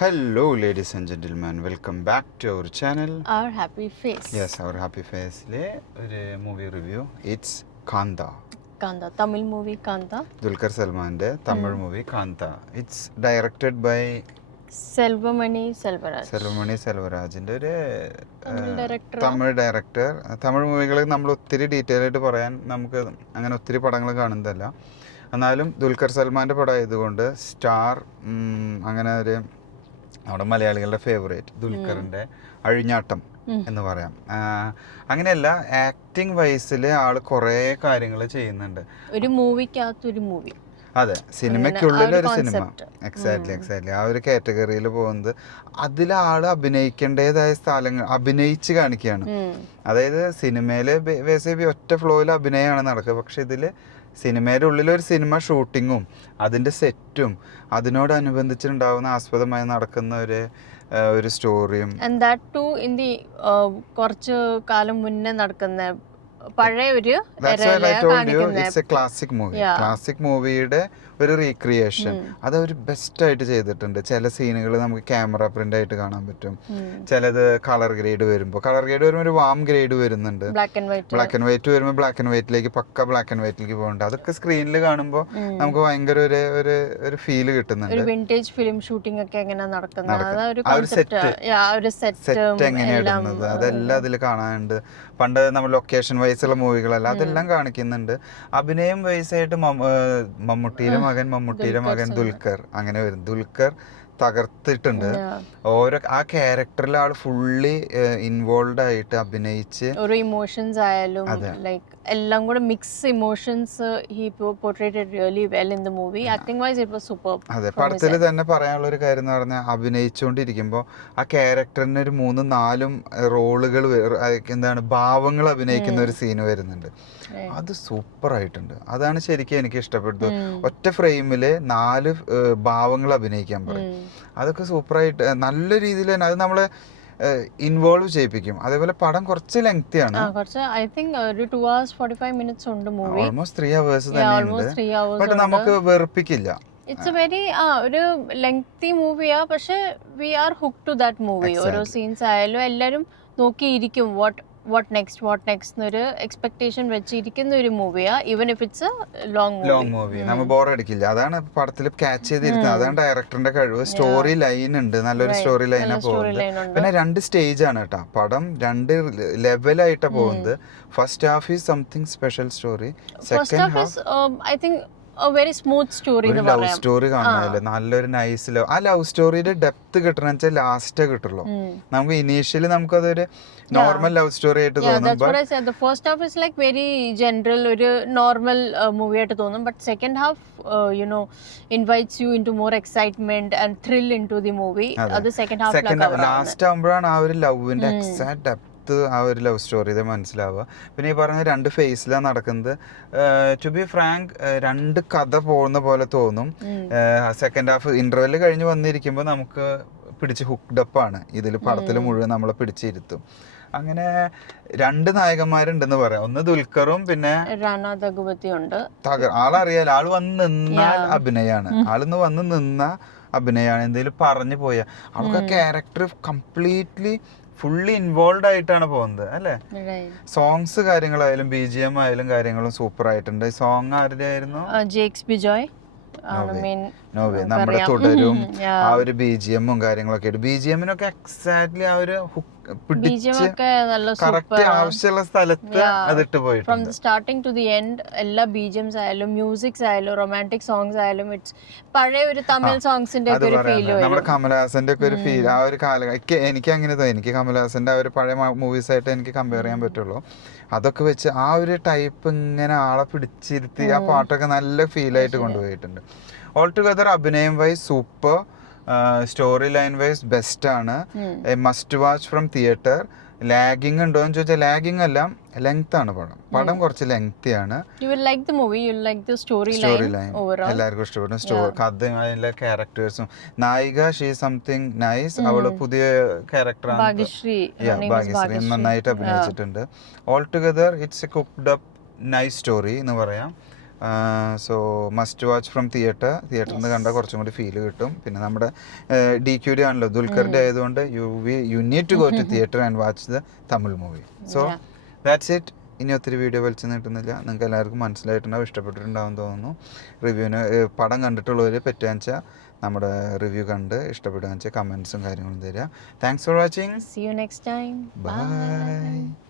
Hello, ladies and gentlemen. Welcome back to our channel. Our Happy Face. Yes, our Happy Face le ഒരു movie review. It's Kanta. Kanta, Tamil movie Kanta. Dulquer സൽമാന്റെ Tamil movie kantha. It's directed by Selvamani Selvaraj. Selvamani സെൽവരാജിന്റെ ഒരു director. Tamil director. Tamil മൂവികൾ നമ്മൾ ഒത്തിരി detail ആയിട്ട് പറയാൻ നമുക്ക് അങ്ങനെ ഒത്തിരി പടങ്ങൾ കാണുന്നതല്ല. എന്നാലും ദുൽഖർ സൽമാന്റെ പടം ആയതുകൊണ്ട് സ്റ്റാർ അങ്ങനെ ഒരു നമ്മുടെ മലയാളികളുടെ ഫേവറേറ്റ് ദുൽഖറിൻ്റെ അഴിഞ്ഞാട്ടം എന്ന് പറയാം. അങ്ങനെയല്ല, ആക്ടിങ് വൈസിൽ ആള് കുറേ കാര്യങ്ങൾ ചെയ്യുന്നുണ്ട്. ഒരു മൂവിക്കകത്തൊരു മൂവി. അതെ, സിനിമയ്ക്കുള്ളിലൊരു സിനിമ. എക്സാക്ട്ലി ആ ഒരു കാറ്റഗറിയിൽ പോകുന്നത്. അതിൽ ആള് അഭിനയിക്കേണ്ടതായ സ്ഥലങ്ങൾ അഭിനയിച്ച് കാണിക്കുകയാണ്. അതായത് സിനിമയിൽ ബേസിക്കലി ഒറ്റ ഫ്ലോയിൽ അഭിനയമാണ് നടക്കുക. പക്ഷെ ഇതില് സിനിമയുടെ ഉള്ളിലൊരു സിനിമ ഷൂട്ടിങ്ങും അതിൻ്റെ സെറ്റും അതിനോടനുബന്ധിച്ചുണ്ടാവുന്ന ആസ്പദമായി നടക്കുന്ന ഒരു സ്റ്റോറിയും കുറച്ച് കാലം മുന്നേ നടക്കുന്ന പഴയ ഒരു ക്ലാസിക് മൂവിയുടെ ഒരു റീക്രിയേഷൻ. അതവർ ബെസ്റ്റ് ആയിട്ട് ചെയ്തിട്ടുണ്ട്. ചില സീനുകൾ നമുക്ക് ക്യാമറ പ്രിന്റ് ആയിട്ട് കാണാൻ പറ്റും. ചിലത് കളർ ഗ്രേഡ് വരുമ്പോൾ ഒരു വാം ഗ്രേഡ് വരുന്നുണ്ട്. ബ്ലാക്ക് ആൻഡ് വൈറ്റ് വരുമ്പോൾ ബ്ലാക്ക് ആൻഡ് വൈറ്റിലേക്ക് പക്ക ബ്ലാക്ക് ആൻഡ് വൈറ്റിലേക്ക് പോകുന്നുണ്ട്. അതൊക്കെ സ്ക്രീനിൽ കാണുമ്പോൾ നമുക്ക് ഭയങ്കര ഒരു ഫീല് കിട്ടുന്നുണ്ട്. വിന്റേജ് ഫിലിം ഷൂട്ടിംഗ് ഒക്കെ എങ്ങനെ നടക്കുന്നത്, സെറ്റ് എങ്ങനെയാ ഇടുന്നത്, അതെല്ലാം അതിൽ കാണാനുണ്ട്. പണ്ട് നമ്മൾ ലൊക്കേഷൻ വൈസുള്ള മൂവികളല്ല, അതെല്ലാം കാണിക്കുന്നുണ്ട്. അഭിനയം വൈസായിട്ട് മമ്മൂട്ടിയുടെ മകൻ ദുൽഖർ അങ്ങനെ വരും. ദുൽഖർ തകർത്തിട്ടുണ്ട്. ആ ക്യാരക്ടറിൽ ആള് ഫുള്ളി ഇൻവോൾവ് ആയിട്ട് അഭിനയിച്ച് ഒരു ഇമോഷൻസ് ആയാലും ലൈക്ക് എല്ലാം കൂടെ mix emotions he portrayed really well in the movie. Acting wise it was super. അതെ, പടത്തിൽ തന്നെ പറയാനുള്ള ഒരു കാര്യം എന്ന് പറഞ്ഞാൽ അഭിനയിച്ചുകൊണ്ടിരിക്കുമ്പോൾ ആ ക്യാരക്ടറിന് ഒരു 3-4 റോളുകൾ എന്താണ് ഭാവങ്ങൾ അഭിനയിക്കുന്ന ഒരു സീന് വരുന്നുണ്ട്. അത് സൂപ്പർ ആയിട്ടുണ്ട്. അതാണ് ശരിക്കും എനിക്ക് ഇഷ്ടപ്പെട്ടത്. ഒറ്റ ഫ്രെയിമില് 4 ഭാവങ്ങൾ അഭിനയിക്കാൻ പറയും. അതൊക്കെ സൂപ്പറായിട്ട് നല്ല രീതിയിൽ തന്നെ അത് നമ്മളെ ഇൻവോൾവ് ചെയ്യിപ്പിക്കും. അതേപോലെ പടം കുറച്ച് ലെങ്തി ആണ്. ഐ തിങ്ക് ഒരു 2 hours 45 minutes ഉണ്ട് മൂവി. ഓൾമോസ്റ്റ് 3 hours തന്നെയുണ്ട്. ബട്ട് നമുക്ക് വെറുപ്പിക്കില്ല. ഇറ്റ്സ് എ വെരി ഒരു ലെങ്തി മൂവിയാ, പക്ഷെ we are hook to that movie. ഓരോ സീൻസ് ആയാലും എല്ലാരും നോക്കിയിരിക്കും വാട്ട് നെക്സ്റ്റ് എന്നൊരു എക്സ്പെക്ടേഷൻ വെച്ചിരിക്കുന്ന ഒരു മൂവിയാ. Even if it's long movie നമ്മൾ ബോർ അടിക്കില്ല. അതാണ് പടത്തിൽ ക്യാച്ച് ചെയ്തിരുന്നത്. അതാണ് ഡയറക്ടറിന്റെ കഴിവ്. സ്റ്റോറി ലൈൻ ഉണ്ട്, നല്ലൊരു സ്റ്റോറി ലൈനാണ് പോകുന്നത്. പിന്നെ 2 സ്റ്റേജ് ആണ് കേട്ടോ. പടം 2 ലെവലായിട്ടാണ് പോകുന്നത്. First half is something special story. Second half I think very smooth story. Love story കാണുന്നതല്ലേ, നല്ലൊരു നൈസ് ലവ്. ആ ലവ് സ്റ്റോറിയുടെ ഡെപ്ത് കിട്ടണം വെച്ചാൽ ലാസ്റ്റേ കിട്ടുള്ളൂ. നമുക്ക് ഇനീഷ്യലി നമുക്കതൊരു നോർമൽ ലവ് സ്റ്റോറി ആയിട്ട് തോന്നും. First half is like very general ഒരു നോർമൽ മൂവി ആയിട്ട് തോന്നും. But second half invites you into more excitement and thrill into the movie. അത് സെക്കൻഡ് ഹാഫ് ലാസ്റ്റ് ആകുമ്പോഴാണ് ആ ഒരു ലവിന്റെ എക്സാക്ട് ഡെപ്ത് ആ ഒരു ലവ് സ്റ്റോറി ഇത് മനസ്സിലാവുക. പിന്നെ ഈ പറഞ്ഞ 2 ഫേസിലാണ് നടക്കുന്നത്. ടു ബി ഫ്രാങ്ക് 2 കഥ പോകുന്ന പോലെ തോന്നും. സെക്കൻഡ് ഹാഫ് ഇന്റർവെല് കഴിഞ്ഞ് വന്നിരിക്കുമ്പോൾ നമുക്ക് പിടിച്ച് ഹുക്ക്ഡപ്പ് ആണ്. ഇതിൽ പടത്തിൽ മുഴുവൻ നമ്മളെ പിടിച്ചിരുത്തും. അങ്ങനെ 2 നായകന്മാരുണ്ടെന്ന് പറയാം. ഒന്ന് ദുൽഖറും പിന്നെ റാണ ദഗുപതി ഉണ്ട്. ആളറിയാലോ, ആള് വന്ന് നിന്ന അഭിനയാണ്. ആളൊന്ന് വന്ന് നിന്ന അഭിനയാണ്. എന്തെങ്കിലും പറഞ്ഞു പോയ അവൾക്ക് ആ ക്യാരക്ടർ കംപ്ലീറ്റ്ലി ഫുള്ളി ഇൻവോൾവ് ആയിട്ടാണ് പോകുന്നത് അല്ലേ. സോങ്സ് കാര്യങ്ങളായാലും BGM ആയാലും കാര്യങ്ങളും സൂപ്പർ ആയിട്ടുണ്ട്. സോങ് ആരുടെ ആയിരുന്നു? ജേക്സ് ബിജോയ്. നമ്മുടെ തുടരും ആ ഒരു BGM കാര്യങ്ങളൊക്കെ ആയിട്ട്. BGMനൊക്കെ എക്സാക്ട്ലി ആ ഒരു കറക്റ്റ് ആവശ്യമുള്ള സ്ഥലത്ത് അതിട്ട് പോയിട്ട് from starting to the end എല്ലാ BGMs ആയാലും മ്യൂസിക്സ് ആയാലും റൊമാൻറ്റിക് സോങ്സ് ആയാലും ഇറ്റ്സ് പഴയ ഒരു തമിഴ് സോങ്സിന്റെ ഒക്കെ ഒരു ഫീൽ. നമ്മുടെ കമലഹാസന്റെ ഒക്കെ ഒരു ഫീൽ. ആ ഒരു എനിക്ക് അങ്ങനെ തോന്നി. എനിക്ക് കമലഹാസന്റെ ആ ഒരു പഴയ മൂവീസ് ആയിട്ട് എനിക്ക് കമ്പയർ ചെയ്യാൻ പറ്റുള്ളൂ. അതൊക്കെ വെച്ച് ആ ഒരു ടൈപ്പ് ഇങ്ങനെ ആളെ പിടിച്ചിരുത്തി ആ പാട്ടൊക്കെ നല്ല ഫീലായിട്ട് കൊണ്ടുപോയിട്ടുണ്ട്. ഓൾ ടുഗദർ അഭിനയം wise super, story line wise best ആണ്. Must watch from theatre. Lagging ഉണ്ടോ എന്ന് ചോദിച്ചാൽ ലാഗിങ് അല്ല, ലെങ്ത് ആണ് പടം കുറച്ച് ലെങ്തി ആണ്. സ്റ്റോറി ലൈൻ എല്ലാവർക്കും ഇഷ്ടപ്പെടും. കഥയും അതിലെ ക്യാരക്ടേഴ്സും. നായിക ഷീ സംതിങ് നൈസ്. അവള് പുതിയ ക്യാരക്ടറാണ്, ഭാഗ്യശ്രീ നന്നായിട്ട് അഭിനയിച്ചിട്ടുണ്ട്. All together it's A cooked up nice story എന്ന് പറയാം. സോ മസ്റ്റ് വാച്ച് ഫ്രം തിയേറ്ററിൽ നിന്ന് കണ്ടാൽ കുറച്ചും കൂടി ഫീൽ കിട്ടും. പിന്നെ നമ്മുടെ DQD ആണല്ലോ, ദുൽഖറിൻ്റെ ആയതുകൊണ്ട് you need to go to theatre and watch the Tamil movie. So that's it. ഇനി ഒത്തിരി വീഡിയോ വലിച്ചു നീട്ടുന്നില്ല. നിങ്ങൾക്ക് എല്ലാവർക്കും മനസ്സിലായിട്ടുണ്ടാവും, ഇഷ്ടപ്പെട്ടിട്ടുണ്ടാവും തോന്നുന്നു. റിവ്യൂവിന് പടം കണ്ടിട്ടുള്ളവർ പറ്റുകയെന്ന് വെച്ചാൽ നമ്മുടെ റിവ്യൂ കണ്ട് ഇഷ്ടപ്പെടുകയെന്ന് വെച്ചാൽ കമൻസും കാര്യങ്ങളും തരിക. Thanks for watching. See you next time. Bye.